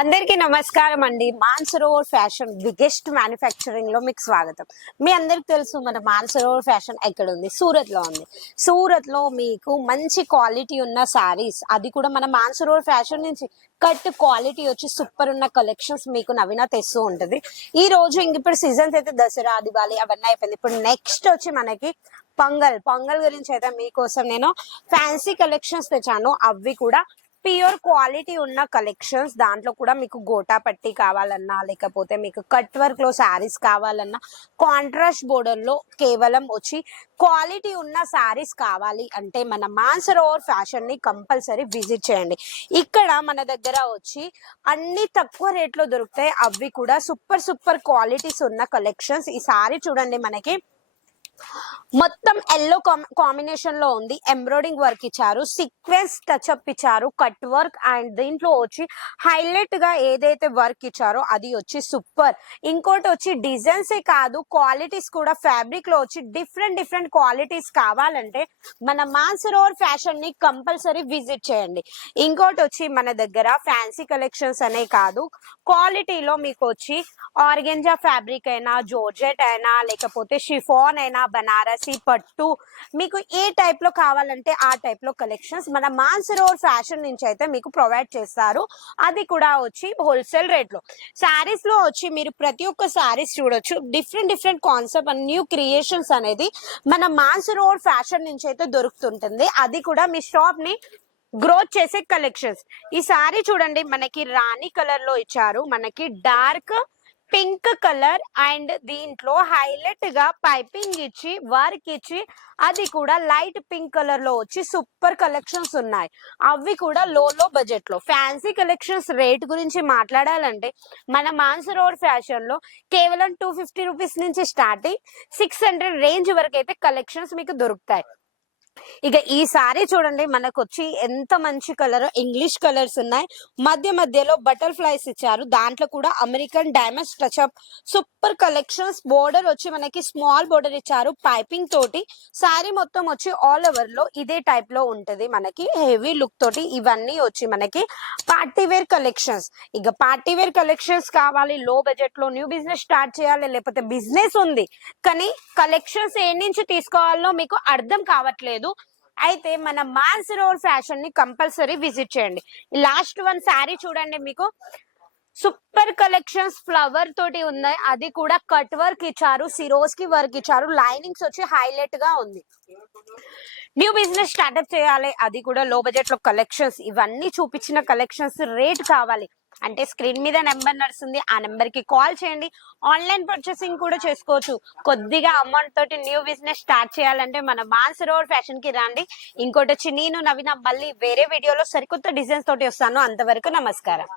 అందరికీ నమస్కారం అండి. మాన్సరోవర్ ఫ్యాషన్ బిగ్గెస్ట్ మ్యానుఫ్యాక్చరింగ్లో మీకు స్వాగతం. మీ అందరికి తెలుసు మన మాన్సరోవర్ ఫ్యాషన్ ఎక్కడ ఉంది సూరత్లో ఉంది. సూరత్లో మీకు మంచి క్వాలిటీ ఉన్న సారీస్ అది కూడా మన మాన్సరోవర్ ఫ్యాషన్ నుంచి కట్ క్వాలిటీ వచ్చి సూపర్ ఉన్న కలెక్షన్స్ మీకు నవీన తెస్తూ ఉంటుంది. ఈ రోజు ఇంక ఇప్పుడు సీజన్స్ అయితే దసరా దివాళి అవన్నీ అయిపోయింది. ఇప్పుడు నెక్స్ట్ వచ్చి మనకి పొంగల్. పొంగల్ గురించి అయితే మీకోసం నేను ఫ్యాన్సీ కలెక్షన్స్ తెచ్చాను. అవి కూడా ప్యూర్ క్వాలిటీ ఉన్న కలెక్షన్స్ దాంట్లో కూడా మీకు గోటా పట్టి కావాలన్నా లేకపోతే మీకు కట్ వర్క్లో శారీస్ కావాలన్నా కాంట్రాస్ట్ బోర్డర్లో కేవలం వచ్చి క్వాలిటీ ఉన్న శారీస్ కావాలి అంటే మన మాన్సరోవర్ ఫ్యాషన్ని కంపల్సరీ విజిట్ చేయండి. ఇక్కడ మన దగ్గర వచ్చి అన్ని తక్కువ రేట్లో దొరుకుతాయి. అవి కూడా సూపర్ సూపర్ క్వాలిటీస్ ఉన్న కలెక్షన్స్. ఈ సారీ చూడండి మనకి. మొత్తం ఎల్లో కాంబినేషన్లో ఉంది. ఎంబ్రాయిడింగ్ వర్క్ ఇచ్చారు. సీక్వెన్స్ టచ్ అప్ ఇచ్చారు. కట్ వర్క్ అండ్ దీంట్లో వచ్చి హైలైట్గా ఏదైతే వర్క్ ఇచ్చారో అది వచ్చి సూపర్ ఇంకోటి వచ్చి డిజైన్స్ ఏ కాదు క్వాలిటీస్ కూడా ఫ్యాబ్రిక్లో వచ్చి డిఫరెంట్ డిఫరెంట్ క్వాలిటీస్ కావాలంటే మన మాన్సరోవర్ ఫ్యాషన్ని కంపల్సరీ విజిట్ చేయండి. ఇంకోటి వచ్చి మన దగ్గర ఫ్యాన్సీ కలెక్షన్స్ అనే కాదు క్వాలిటీలో మీకు వచ్చి ఆర్గెంజా ఫ్యాబ్రిక్ అయినా జోర్జెట్ అయినా లేకపోతే షిఫాన్ అయినా బనారస్ పట్టు మీకు ఏ టైప్లో కావాలంటే ఆ టైప్లో కలెక్షన్స్ మన మాన్సరోవర్ ఫ్యాషన్ నుంచి అయితే మీకు ప్రొవైడ్ చేస్తారు. అది కూడా వచ్చి హోల్సేల్ రేట్లో. శారీస్లో వచ్చి మీరు ప్రతి ఒక్క శారీస్ చూడొచ్చు. Different different concept and new creations అనేది మన మాన్సరోవర్ ఫ్యాషన్ నుంచి అయితే దొరుకుతుంటుంది. అది కూడా మీ షాప్ని గ్రోత్ చేసే కలెక్షన్స్ ఈ సారీ చూడండి మనకి రాణి కలర్లో ఇచ్చారు. మనకి డార్క్ పింక్ కలర్ అండ్ దీంట్లో హైలైట్గా పైపింగ్ ఇచ్చి వర్క్ ఇచ్చి అది కూడా లైట్ పింక్ కలర్లో వచ్చి సూపర్ కలెక్షన్స్ ఉన్నాయి. అవి కూడా లో లో బడ్జెట్లో. ఫ్యాన్సీ కలెక్షన్స్ రేట్ గురించి మాట్లాడాలంటే మన మాన్సరోవర్ ఫ్యాషన్లో కేవలం టూ ఫిఫ్టీ రూపీస్ నుంచి స్టార్టింగ్ సిక్స్ హండ్రెడ్ రేంజ్ వరకు అయితే కలెక్షన్స్ మీకు దొరుకుతాయి. ఇక ఈ సారీ చూడండి మనకు వచ్చి ఎంత మంచి కలర్ ఇంగ్లీష్ కలర్స్ ఉన్నాయి. మధ్య మధ్యలో బటర్ ఫ్లైస్ ఇచ్చారు. దాంట్లో కూడా American diamonds touch up super collections. Border వచ్చి మనకి స్మాల్ బోర్డర్ ఇచ్చారు. పైపింగ్ తోటి. సారీ మొత్తం వచ్చి ఆల్ ఓవర్లో ఇదే టైప్లో ఉంటది మనకి. హెవీ లుక్ తోటి ఇవన్నీ వచ్చి మనకి పార్టీ వేర్ కలెక్షన్స్. ఇక పార్టీ వేర్ కలెక్షన్స్ కావాలి. లో బడ్జెట్లో న్యూ బిజినెస్ స్టార్ట్ చేయాలి. లేకపోతే బిజినెస్ ఉంది. కానీ కలెక్షన్స్ ఏ నుంచి తీసుకోవాలో మీకు అర్థం కావట్లేదు. అయితే మన మాన్స్ రోడ్ ఫ్యాషన్ని కంపల్సరీ విజిట్ చేయండి. లాస్ట్ వన్ శారీ చూడండి మీకు. సూపర్ కలెక్షన్స్ ఫ్లవర్ తోటి ఉన్నాయి. అది కూడా కట్ వర్క్ ఇచ్చారు సిరోస్కి వర్క్ ఇచ్చారు. లైనింగ్స్ వచ్చి హైలైట్గా ఉంది. న్యూ బిజినెస్ స్టార్ట్అప్ చేయాలి. అది కూడా లో బడ్జెట్లో కలెక్షన్స్. ఇవన్నీ చూపించిన కలెక్షన్స్ రేట్ కావాలి. అంటే స్క్రీన్ మీద నెంబర్ నడుస్తుంది ఆ నెంబర్కి కాల్ చేయండి. ఆన్లైన్ పర్చేసింగ్ కూడా చేసుకోవచ్చు. కొద్దిగా అమౌంట్ తోటి న్యూ బిజినెస్ స్టార్ట్ చేయాలంటే మన మాన్స్ రోడ్ ఫ్యాషన్కి రండి. ఇంకోటి వచ్చి నేను నవీన మళ్ళీ వేరే వీడియోలో సరికొత్త డిజైన్స్ తోటి వస్తాను. అంతవరకు నమస్కారం.